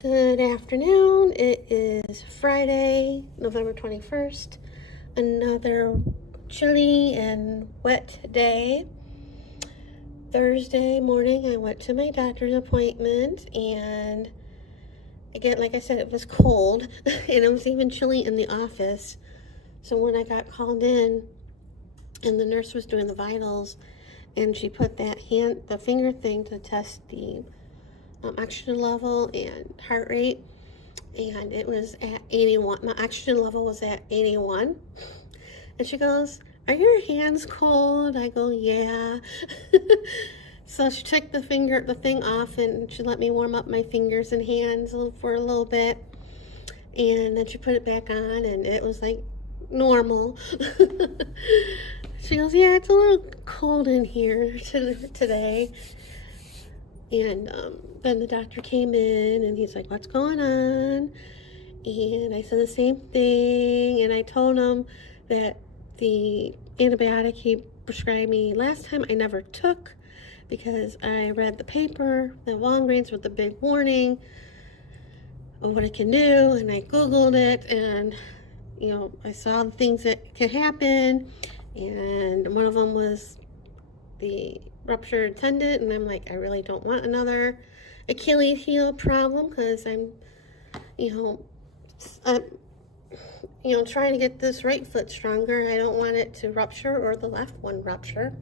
Good afternoon. It is Friday, November 21st. Another chilly and wet day. Thursday morning, I went to my doctor's appointment, and again, like I said, it was cold, and it was even chilly in the office. So when I got called in, and the nurse was doing the vitals, and she put the finger thing to test the oxygen level and heart rate, and it was at 81. My oxygen level was at 81. And she goes, "Are your hands cold?" I go, "Yeah." So she took the thing off, and she let me warm up my fingers and hands for a little bit. And then she put it back on, and it was like normal. She goes, "Yeah, it's a little cold in here today." And then the doctor came in, and he's like, "What's going on?" And I said the same thing, and I told him that the antibiotic he prescribed me last time I never took, because I read the paper, the Walgreens with the big warning of what it can do, and I Googled it, and I saw the things that could happen, and one of them was the ruptured tendon, and I'm like, I really don't want another Achilles heel problem, because I'm trying to get this right foot stronger. I don't want it to rupture, or the left one rupture.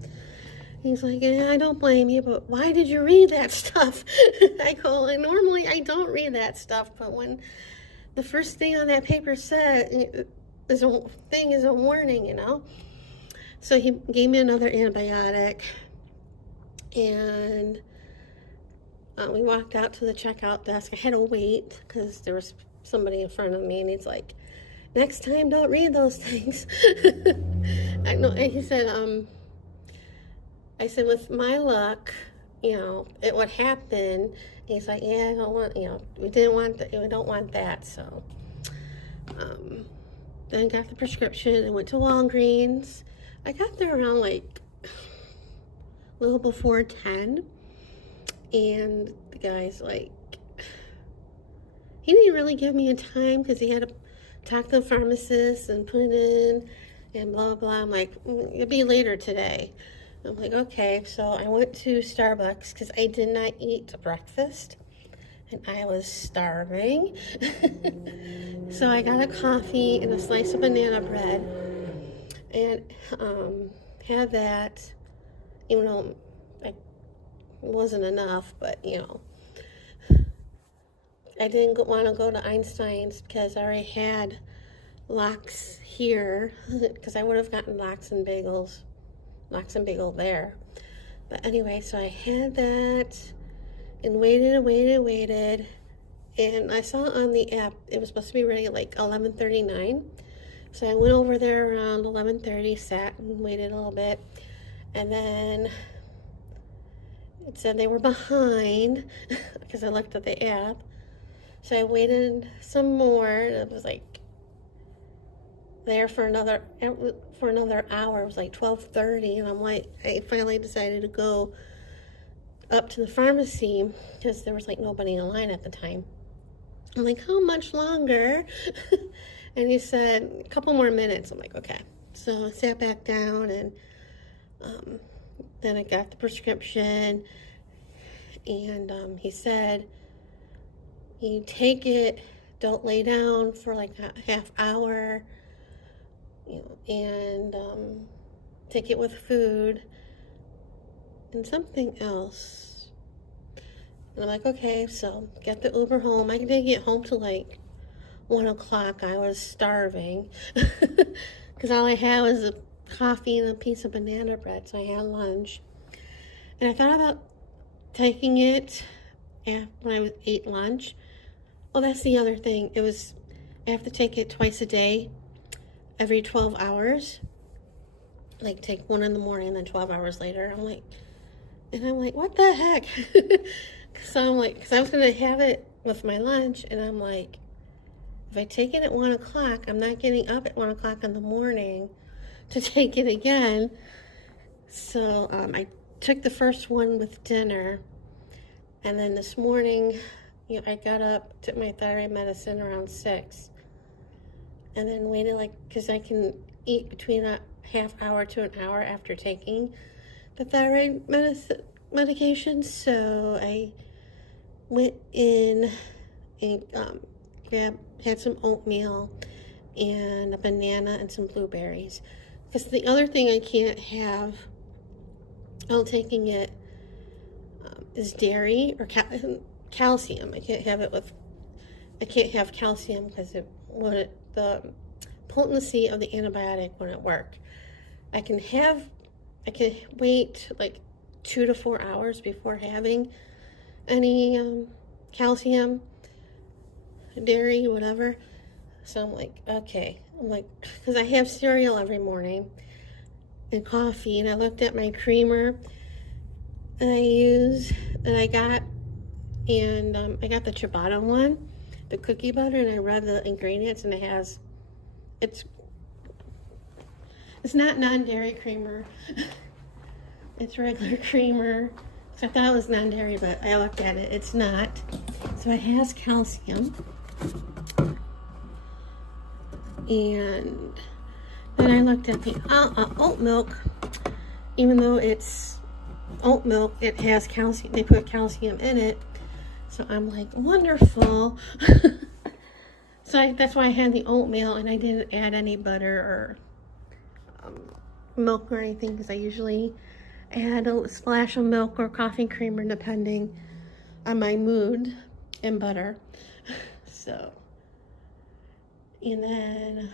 He's like, "Yeah, I don't blame you, but why did you read that stuff?" I go, "Normally I don't read that stuff, but when the first thing on that paper said is a warning, So he gave me another antibiotic, and we walked out to the checkout desk. I had to wait because there was somebody in front of me, and he's like, "Next time, don't read those things." I know. He said, I said, "With my luck, it would happen." He's like, "Yeah, I don't want, we don't want that." So, then I got the prescription and went to Walgreens. I got there around like a little before 10, and the guy's like, he didn't really give me a time because he had to talk to the pharmacist and put it in and blah, blah, blah. I'm like, "It'll be later today." I'm like, okay. So I went to Starbucks because I did not eat breakfast, and I was starving. So I got a coffee and a slice of banana bread, and had that, even though it wasn't enough, but I didn't want to go to Einstein's because I already had lox here, because I would have gotten lox and bagel there. But anyway, so I had that and waited, and I saw on the app it was supposed to be ready at like 11:39. So I went over there around 11:30, sat and waited a little bit, and then it said they were behind because I looked at the app. So I waited some more, and it was like there for another hour. It was like 12:30, and I finally decided to go up to the pharmacy because there was like nobody in line at the time. I'm like, "How much longer?" And he said, "A couple more minutes." I'm like, okay. So I sat back down, and then I got the prescription, and he said, "You take it, don't lay down for like a half hour, and take it with food and something else." And I'm like, okay. So get the Uber home. I didn't get home till like 1 o'clock. I was starving because all I had was a coffee and a piece of banana bread. So I had lunch, and I thought about taking it when I ate lunch. Oh, that's the other thing. I have to take it twice a day, every 12 hours. Like take one in the morning and then 12 hours later. I'm like, what the heck? So I'm like, because I was going to have it with my lunch, and I'm like, if I take it at 1 o'clock, I'm not getting up at 1 o'clock in the morning to take it again. So I took the first one with dinner, and then this morning I got up, took my thyroid medicine around 6, and then waited because I can eat between a half hour to an hour after taking the thyroid medication. So I went in and had some oatmeal and a banana and some blueberries. Because the other thing I can't have while taking it is dairy or calcium. I can't have calcium because the potency of the antibiotic wouldn't work. I can wait like 2 to 4 hours before having any calcium, dairy, whatever. So I'm like, okay. I'm like, because I have cereal every morning and coffee, and I looked at my creamer I got the ciabatta one, the cookie butter, and I read the ingredients, and it's not non-dairy creamer. It's regular creamer. So I thought it was non-dairy, but I looked at it, it's not. So it has calcium. And then I looked at the oat milk. Even though it's oat milk, it has calcium. They put calcium in it. So I'm like, wonderful. So that's why I had the oatmeal, and I didn't add any butter or milk or anything, because I usually add a splash of milk or coffee creamer depending on my mood, and butter. So, and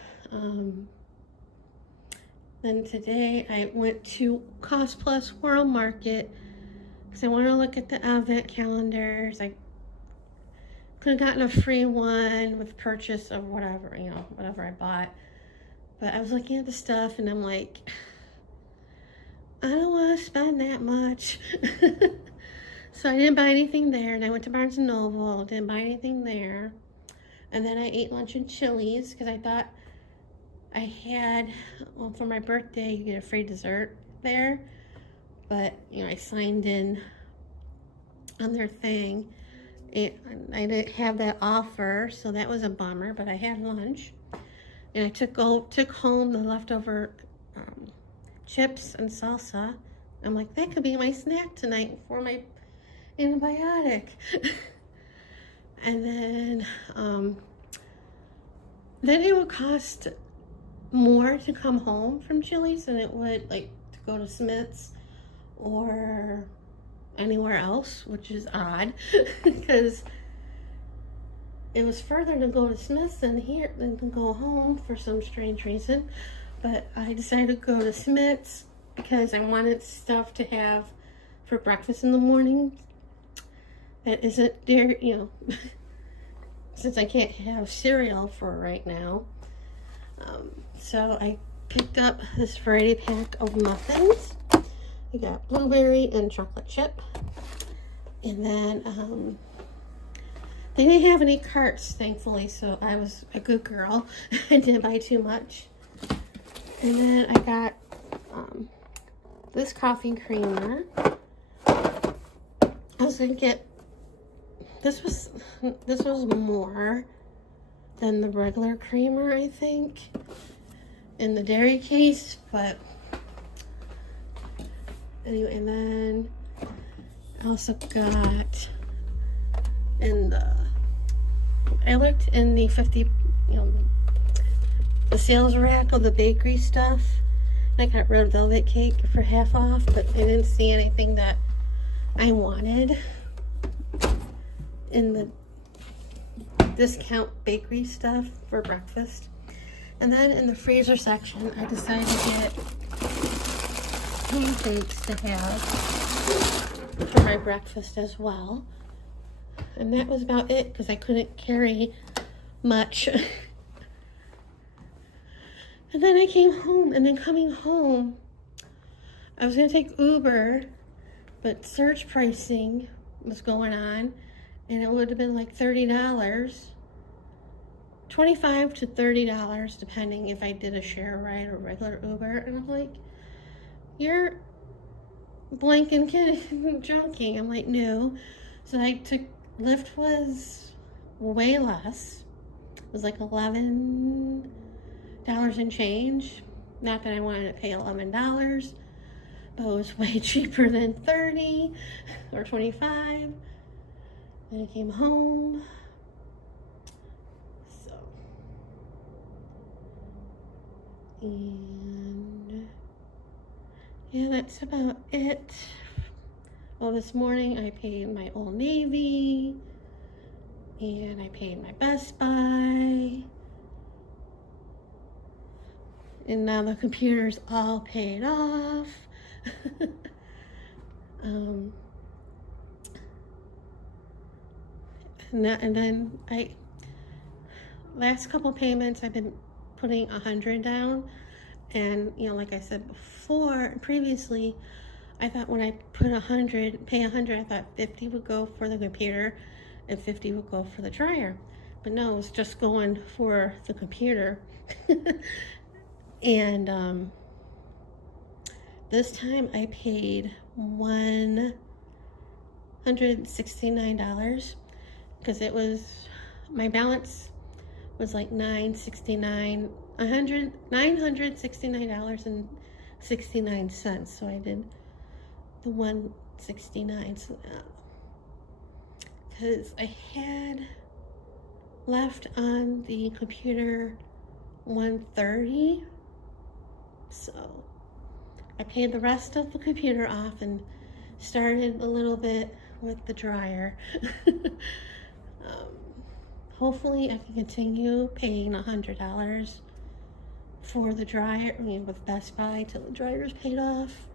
then today I went to Cost Plus World Market because I want to look at the advent calendars. I could have gotten a free one with purchase of whatever, whatever I bought. But I was looking at the stuff and I'm like, I don't want to spend that much. So I didn't buy anything there, and I went to Barnes & Noble, didn't buy anything there. And then I ate lunch in Chili's because I thought I had, well, for my birthday, you get a free dessert there. But, I signed in on their thing. I didn't have that offer, so that was a bummer, but I had lunch. And I took home the leftover chips and salsa. I'm like, that could be my snack tonight for my antibiotic. And then it would cost more to come home from Chili's than it would to go to Smith's or anywhere else, which is odd because it was further to go to Smith's than to go home for some strange reason. But I decided to go to Smith's because I wanted stuff to have for breakfast in the morning that isn't dairy, since I can't have cereal for right now. So I picked up this variety pack of muffins. I got blueberry and chocolate chip. And then they didn't have any carts, thankfully, so I was a good girl. I didn't buy too much. And then I got this coffee creamer. I was gonna get this was more than the regular creamer, I think, in the dairy case, but anyway. And then I also got I looked in the 50, the sales rack of the bakery stuff. I got red velvet cake for half off, but I didn't see anything that I wanted in the discount bakery stuff for breakfast. And then in the freezer section, I decided to get pancakes to have for my breakfast as well. And that was about it because I couldn't carry much. And then I came home, and then coming home, I was going to take Uber, but surge pricing was going on, and it would have been like $30, $25 to $30, depending if I did a share ride or regular Uber. And I'm like, you're blanking, kidding, joking. I'm like, no. So I took Lyft was way less. It was like $11 and change. Not that I wanted to pay $11, but it was way cheaper than 30 or 25. Then I came home. So, and yeah, that's about it. Well, this morning I paid my Old Navy, and I paid my Best Buy, and now the computer's all paid off. And then last couple payments I've been putting 100 down, and like I said before, previously, I thought when I pay 100, I thought 50 would go for the computer and 50 would go for the dryer. But no, it was just going for the computer. And this time I paid $169 because my balance was like $969.69. So I did the 169, so because I had left on the computer 130, so I paid the rest of the computer off and started a little bit with the dryer. Hopefully I can continue paying $100 for the dryer, with Best Buy till the dryer's paid off.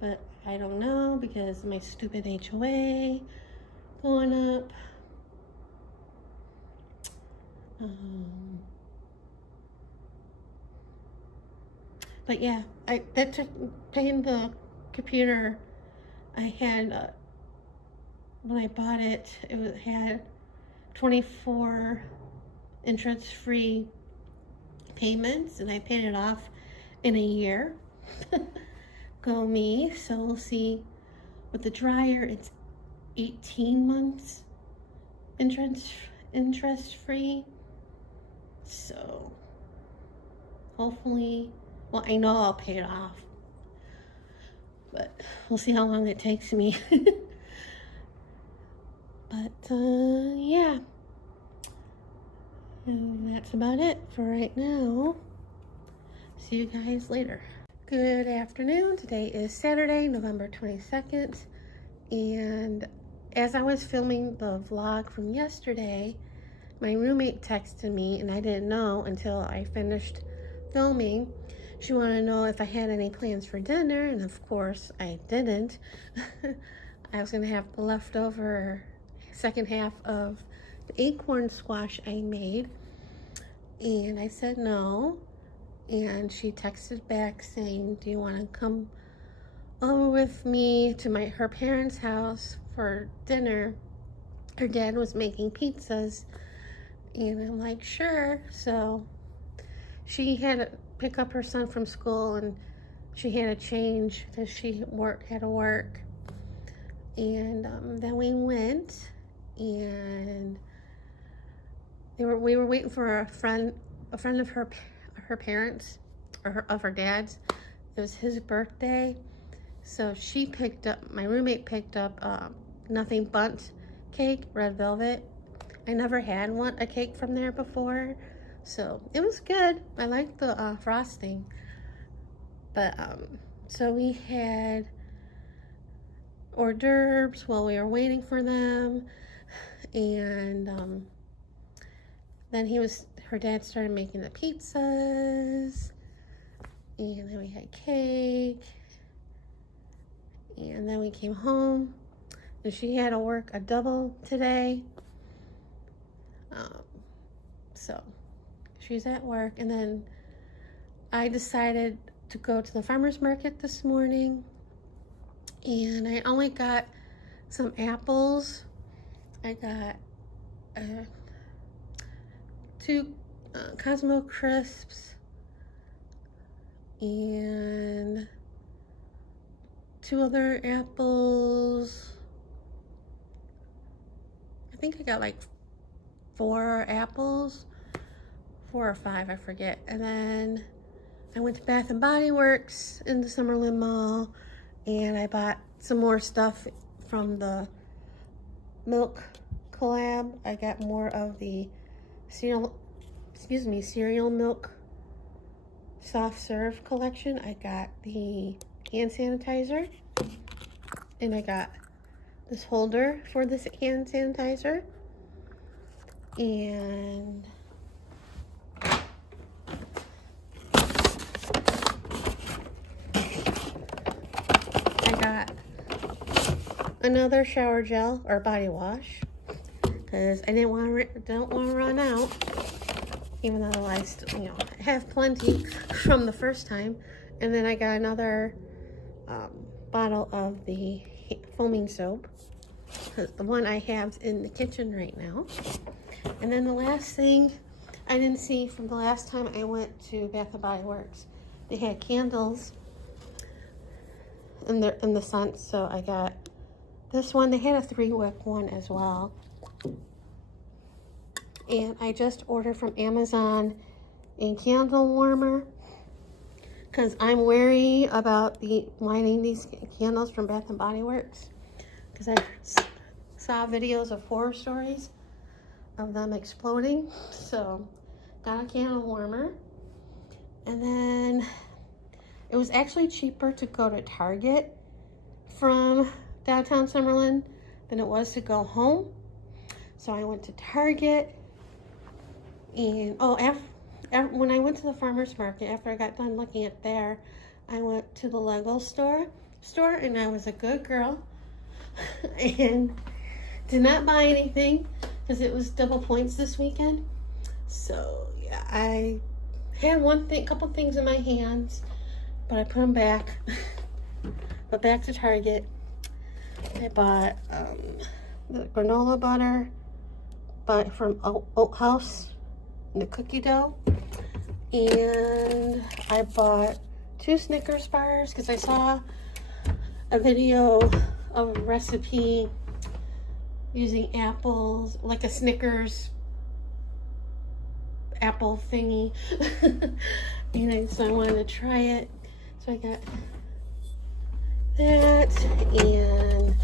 But I don't know because of my stupid HOA going up. But yeah, that took paying the computer. I had when I bought it, had 24 interest-free payments, and I paid it off in a year. Go me. So we'll see. With the dryer, it's 18 months interest-free. So hopefully, well, I know I'll pay it off, but we'll see how long it takes me. But yeah, and that's about it for right now. See you guys later. Good afternoon. Today is Saturday, November 22nd, and as I was filming the vlog from yesterday, my roommate texted me, and I didn't know until I finished filming. She wanted to know if I had any plans for dinner, and of course I didn't. I was going to have the leftover second half of the acorn squash I made, and I said no. And she texted back saying, do you want to come over with me to her parents' house for dinner? Her dad was making pizzas, and I'm like, sure. So she had to pick up her son from school, and she had to change because she had to work. And then we went, and we were waiting for a friend of her parents, or of her dad's. It was his birthday, so my roommate picked up Nothing Bundt cake, red velvet. I never had a cake from there before, so it was good. I liked the frosting. But so we had hors d'oeuvres while we were waiting for them, and then her dad started making the pizzas, and then we had cake, and then we came home, and she had to work a double today, so she's at work. And then I decided to go to the farmer's market this morning, and I only got some apples. I got 2 Cosmo Crisps and 2 other apples, think I got like 4 apples, 4 or 5, I forget. And then I went to Bath and Body Works in the Summerlin Mall, and I bought some more stuff from the milk collab. I got more of the cereal milk soft serve collection. I got the hand sanitizer, and I got this holder for this hand sanitizer, and I got another shower gel or body wash because I don't want to run out, even though I still, have plenty from the first time. And then I got another bottle of the foaming soap, because the one I have in the kitchen right now. And then the last thing I didn't see from the last time I went to Bath and Body Works, they had candles in the scents, so I got this one. They had a 3-wick one as well. And I just ordered from Amazon a candle warmer because I'm wary about lighting these candles from Bath and Body Works, because I saw videos of horror stories of them exploding. So got a candle warmer. And then it was actually cheaper to go to Target from downtown Summerlin than it was to go home. So I went to Target, and when I went to the farmer's market, after I got done looking at there, I went to the Lego store, and I was a good girl and did not buy anything because it was double points this weekend. So yeah, I had couple things in my hands, but I put them back. But back to Target, I bought the granola butter, but from Oat House, the cookie dough, and I bought 2 Snickers bars because I saw a video of a recipe using apples, like a Snickers apple thingy. And so I wanted to try it, so I got that. And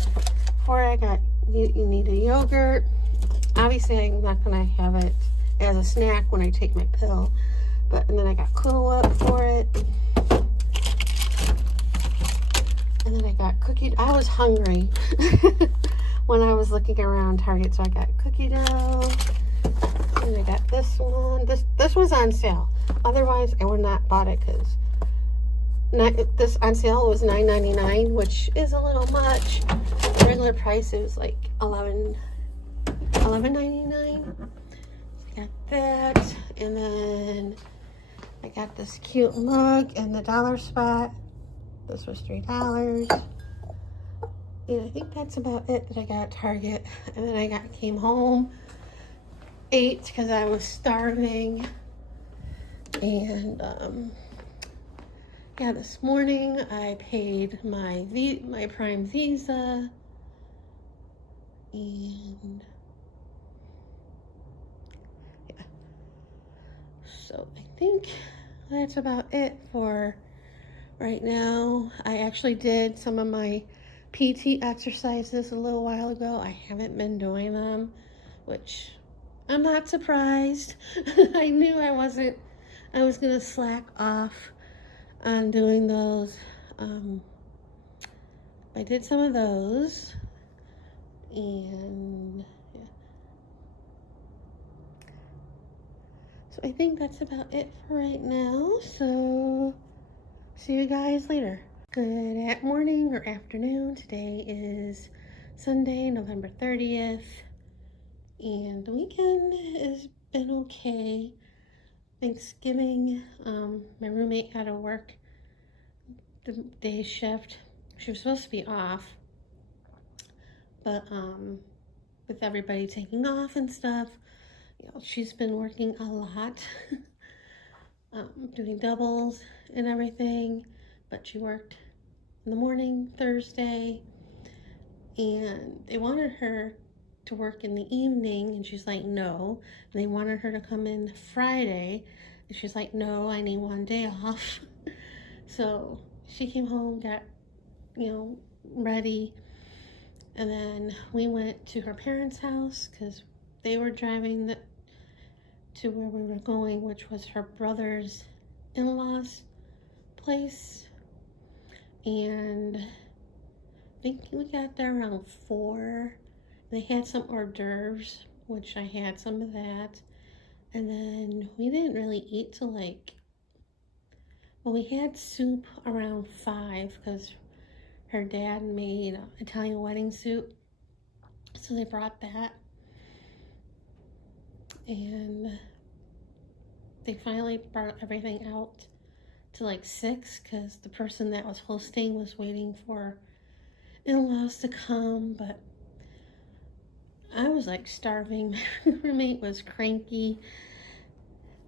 before I got, you need a yogurt. Obviously I'm not gonna have it as a snack when I take my pill, and then I got Cool Whip for it, and then I got cookie. I was hungry when I was looking around Target, so I got cookie dough, and I got this one. This was on sale. Otherwise I would not bought it, because this on sale was $9.99, which is a little much. The regular price, it was like $11.99. I got that, and then I got this cute mug in the dollar spot. This was $3. And I think that's about it that I got at Target. And then I came home, ate because I was starving. And yeah, this morning I paid my Prime Visa, and yeah, so I think that's about it for right now. I actually did some of my PT exercises a little while ago. I haven't been doing them, which I'm not surprised. I knew I was gonna slack off on doing those. I did some of those, and yeah. So I think that's about it for right now. So see you guys later. Good morning or afternoon. Today is Sunday, November 30th, and the weekend has been okay. Thanksgiving, my roommate had to work the day shift. She was supposed to be off, but with everybody taking off and stuff, she's been working a lot, doing doubles and everything. But she worked in the morning Thursday, and they wanted her to work in the evening, and she's like, no. And they wanted her to come in Friday, and she's like, no, I need one day off. So she came home, got, ready, and then we went to her parents' house because they were driving to where we were going, which was her brother's in-laws place. And I think we got there around 4. They had some hors d'oeuvres, which I had some of that. And then we didn't really eat till we had soup around 5 because her dad made Italian wedding soup. So they brought that. And they finally brought everything out to 6 because the person that was hosting was waiting for in-laws to come, but I was starving. My roommate was cranky.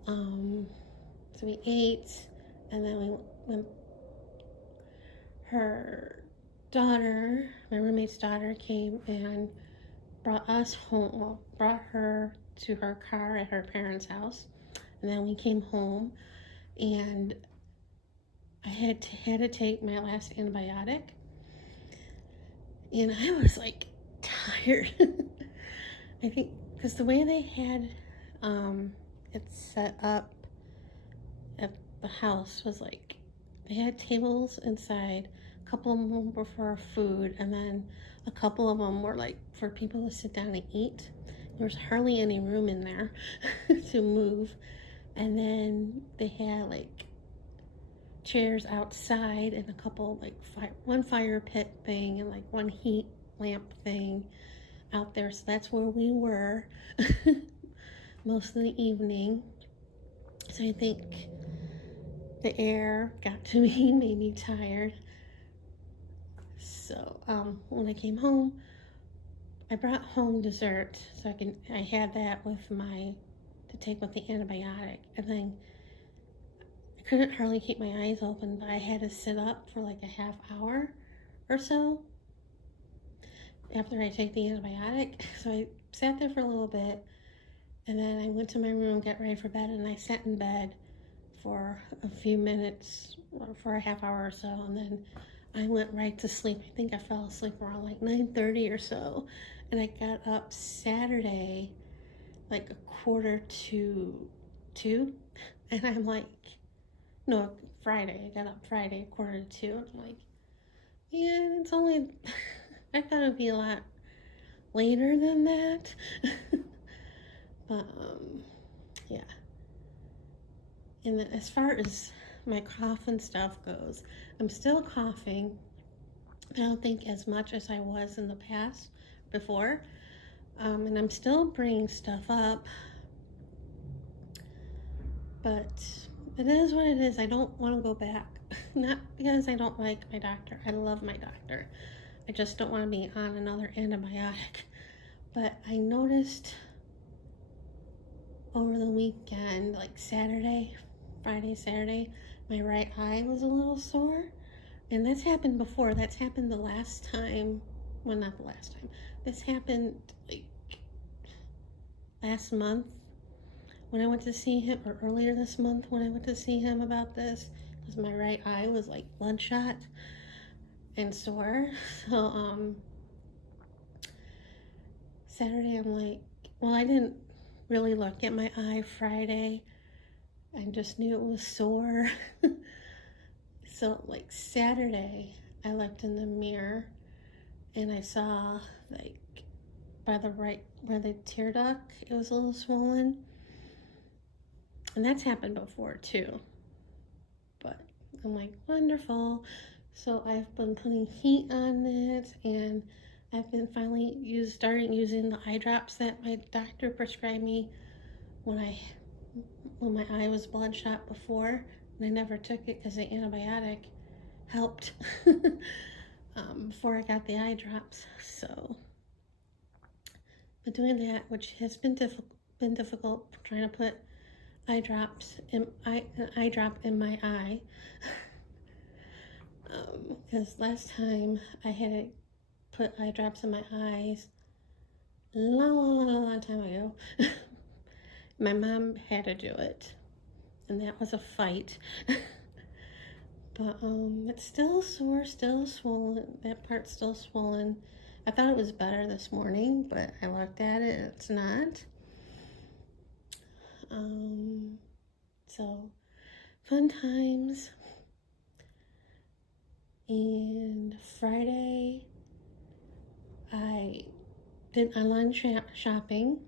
So we ate, and then her daughter, my roommate's daughter, came and brought us home. Well, brought her to her car at her parents' house, and then we came home, and I had to take my last antibiotic, and I was tired. I think because the way they had it set up at the house was they had tables inside. A couple of them were for food, and then a couple of them were for people to sit down and eat. There was hardly any room in there to move. And then they had chairs outside and a couple one fire pit thing and one heat lamp thing out there. So that's where we were most of the evening. So I think the air got to me, made me tired. So when I came home, I brought home dessert so I had that to take with the antibiotic. And then I couldn't hardly keep my eyes open, but I had to sit up for a half hour or so after I take the antibiotic. So I sat there for a little bit, and then I went to my room, got ready for bed, and I sat in bed for a few minutes, or for a half hour or so, and then I went right to sleep. I think I fell asleep around 9:30 or so, and I got up Saturday a 1:45, and I'm no, Friday. I got up Friday 1:45, and I'm yeah, it's only, I thought it'd be a lot later than that. But, yeah. And as far as my cough and stuff goes, I'm still coughing. I don't think as much as I was in the past before. And I'm still bringing stuff up. But it is what it is. I don't want to go back. Not because I don't like my doctor. I love my doctor. I just don't want to be on another antibiotic. But I noticed over the weekend, Friday, Saturday, my right eye was a little sore. And that's happened before. That's happened the last time. Well, not the last time. This happened last month when I went to see him, or earlier this month when I went to see him about this, because my right eye was bloodshot and sore. So Saturday I'm well, I didn't really look at my eye Friday. I just knew it was sore. So Saturday I looked in the mirror and I saw by the right, where the tear duct, it was a little swollen. And that's happened before too. But I'm wonderful. So I've been putting heat on it, and I've been finally starting using the eye drops that my doctor prescribed me when my eye was bloodshot before. And I never took it because the antibiotic helped before I got the eye drops. So, but doing that, which has been difficult, trying to put an eye drop in my eye. Because last time I had to put eye drops in my eyes, long time ago. My mom had to do it, and that was a fight. But it's still sore, still swollen. That part's still swollen. I thought it was better this morning, but I looked at it, it's not. So fun times. And Friday, I did online shopping,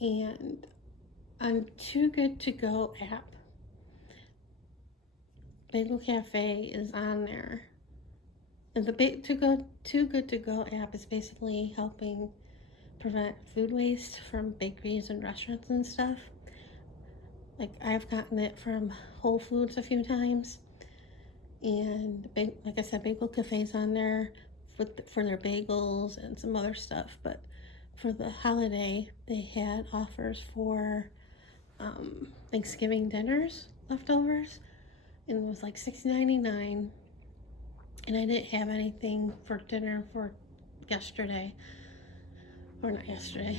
and on Too Good To Go app, Bagel Cafe is on there. And the Too Good To Go app is basically helping prevent food waste from bakeries and restaurants and stuff. Like, I've gotten it from Whole Foods a few times, and like I said, Bagel Cafe's on there for their bagels and some other stuff. But for the holiday, they had offers for Thanksgiving dinners, leftovers, and it was like $6.99. And I didn't have anything for dinner for yesterday, or not yesterday,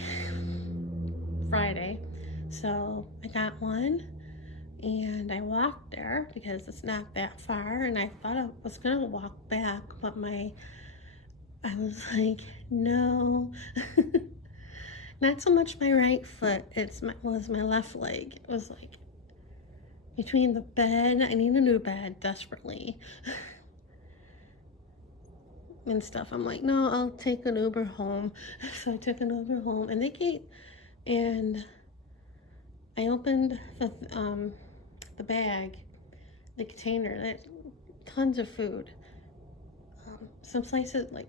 Friday. So I got one, and I walked there because it's not that far, and I thought I was gonna walk back, but I was like, no. Not so much my right foot, was my left leg. It was like between the bed, I need a new bed desperately. And stuff. I'm like, no, I'll take an Uber home. So I took an Uber home, and and I opened the bag, the container, that tons of food. Some slices, like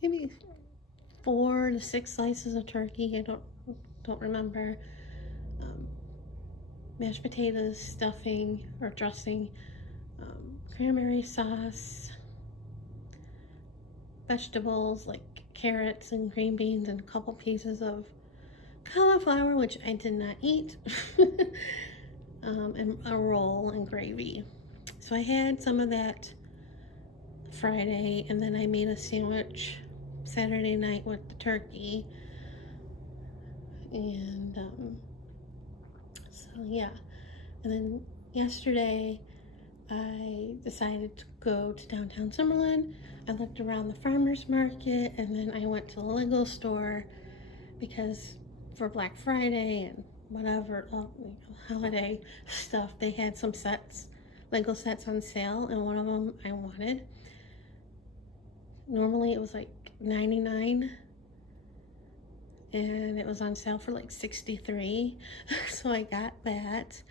maybe 4 to 6 slices of turkey. I don't remember. Mashed potatoes, stuffing or dressing, cranberry sauce, vegetables like carrots and green beans, and a couple pieces of cauliflower, which I did not eat, and a roll and gravy. So I had some of that Friday, and then I made a sandwich Saturday night with the turkey. And so yeah, and then yesterday I decided to go to downtown Summerlin. I looked around the farmer's market, and then I went to the Lego store because for Black Friday and whatever holiday stuff, they had some Lego sets on sale, and one of them I wanted. Normally it was like $99, and it was on sale for like $63. So I got that,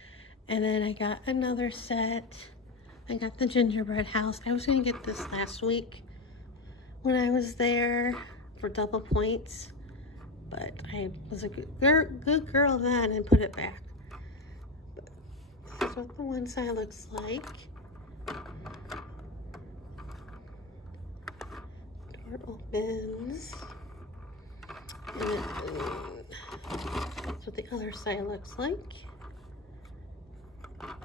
and then I got another set. I got the gingerbread house. I was gonna get this last week when I was there for double points, but I was a good girl then and put it back. But this is what the one side looks like. Door opens, and that's what the other side looks like.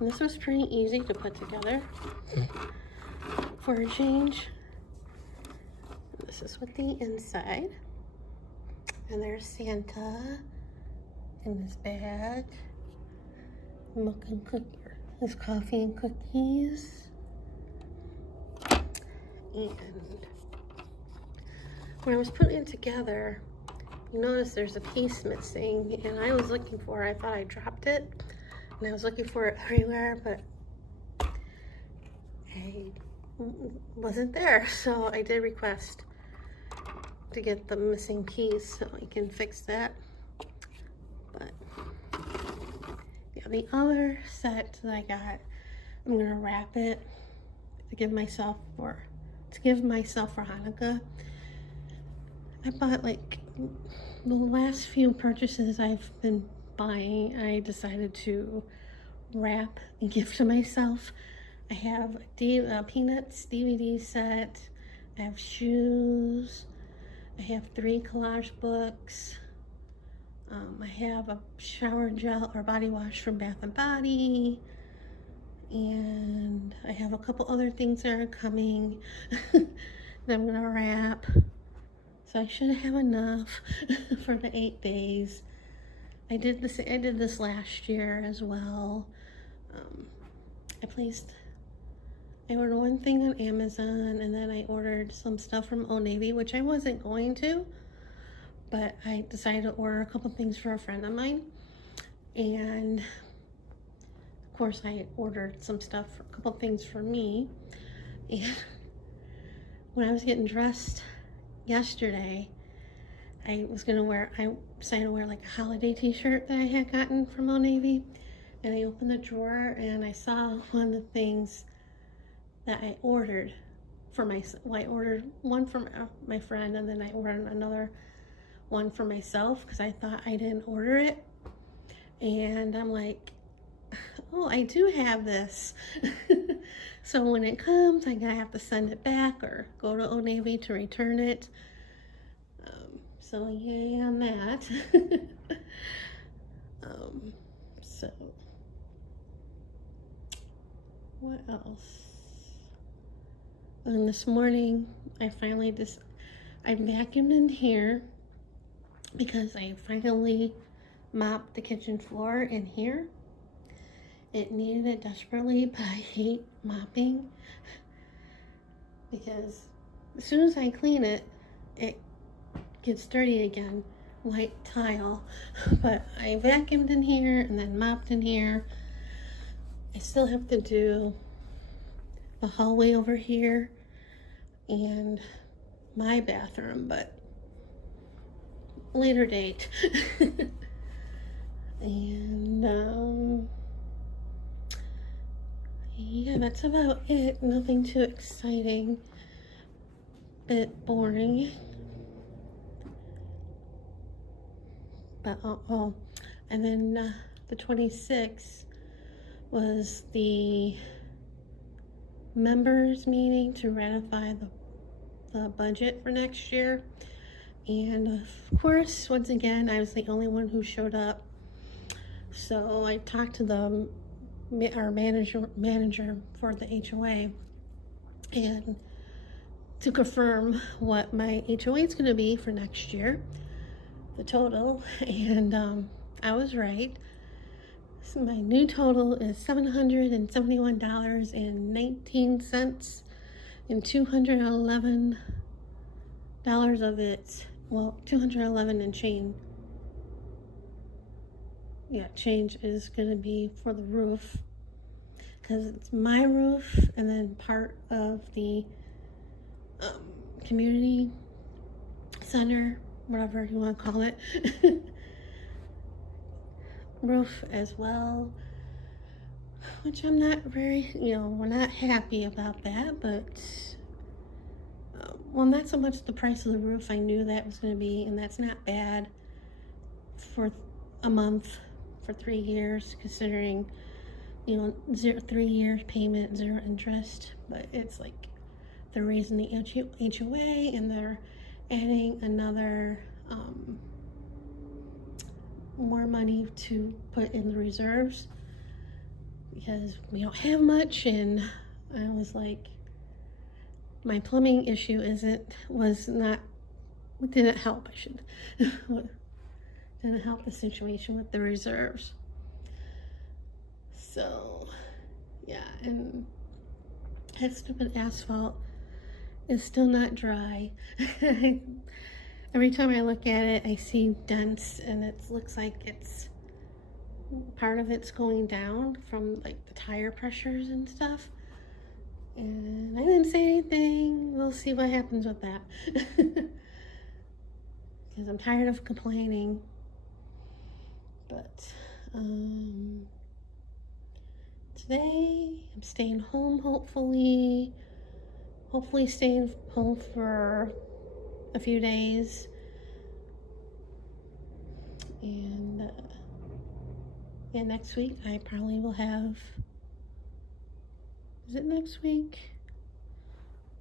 And this was pretty easy to put together for a change. And this is what the inside. And there's Santa in his bag. Milk and his coffee and cookies. And when I was putting it together, you notice there's a piece missing, and I was looking for it. I thought I dropped it, and I was looking for it everywhere, but I wasn't there. So I did request to get the missing piece so I can fix that. But yeah, the other set that I got, I'm gonna wrap it to give myself for Hanukkah. I bought, like, the last few purchases I've been buying, I decided to wrap and give to myself. I have a Peanuts DVD set, I have shoes, I have 3 collage books, I have a shower gel or body wash from Bath & Body, And I have a couple other things that are coming that I'm gonna wrap. So I should have enough for the 8 days. I did this last year as well. I ordered one thing on Amazon, and then I ordered some stuff from Old Navy, which I wasn't going to, but I decided to order a couple things for a friend of mine. And of course I ordered some stuff, for a couple things for me. And when I was getting dressed yesterday, I decided to wear like a holiday t-shirt that I had gotten from Old Navy. And I opened the drawer and I saw one of the things that I ordered for myself. Well, I ordered one for my friend, and then I ordered another one for myself because I thought I didn't order it. And I'm like, oh, I do have this. So when it comes, I'm gonna have to send it back or go to Old Navy to return it. So yay on that. So what else? And this morning I vacuumed in here because I finally mopped the kitchen floor in here. It needed it desperately, but I hate mopping because as soon as I clean it, it gets dirty again, white tile. But I vacuumed in here and then mopped in here. I still have to do the hallway over here and my bathroom, but later date. And yeah, that's about it. Nothing too exciting. Bit boring. But oh, and then the 26th was the members meeting to ratify the budget for next year. And of course, once again, I was the only one who showed up. So I talked to our manager for the HOA, and to confirm what my HOA is going to be for next year, the total, and I was right. So my new total is $771.19, and $211 of it, well, 211 and change. Yeah, change is going to be for the roof, because it's my roof and then part of the community center, whatever you want to call it, roof as well, which I'm not very, we're not happy about that, but well, not so much the price of the roof. I knew that was going to be, and that's not bad for a month for 3 years, considering 3 years payment, 0 interest. But it's like they're raising the HOA, and they're adding another more money to put in the reserves because we don't have much. And I was like, my plumbing issue didn't help. Didn't help the situation with the reserves. So yeah, and that stupid asphalt is still not dry. Every time I look at it, I see dents, and it looks like part of it's going down from like the tire pressures and stuff. And I didn't say anything. We'll see what happens with that. Because I'm tired of complaining. But today I'm staying home, hopefully staying home for a few days. And next week I probably will have, is it next week?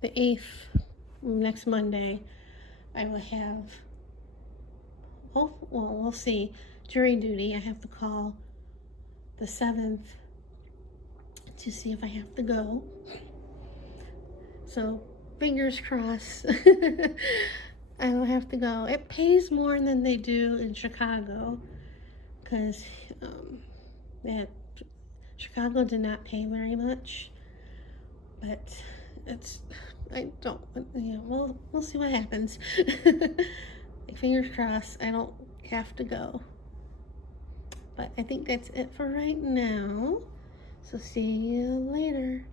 The 8th, next Monday, I will have, we'll see, jury duty. I have to call the 7th to see if I have to go. So fingers crossed. I will have to go. It pays more than they do in Chicago, because Chicago did not pay very much, but I don't, yeah, we'll see what happens. Fingers crossed I don't have to go. But I think that's it for right now. So see you later.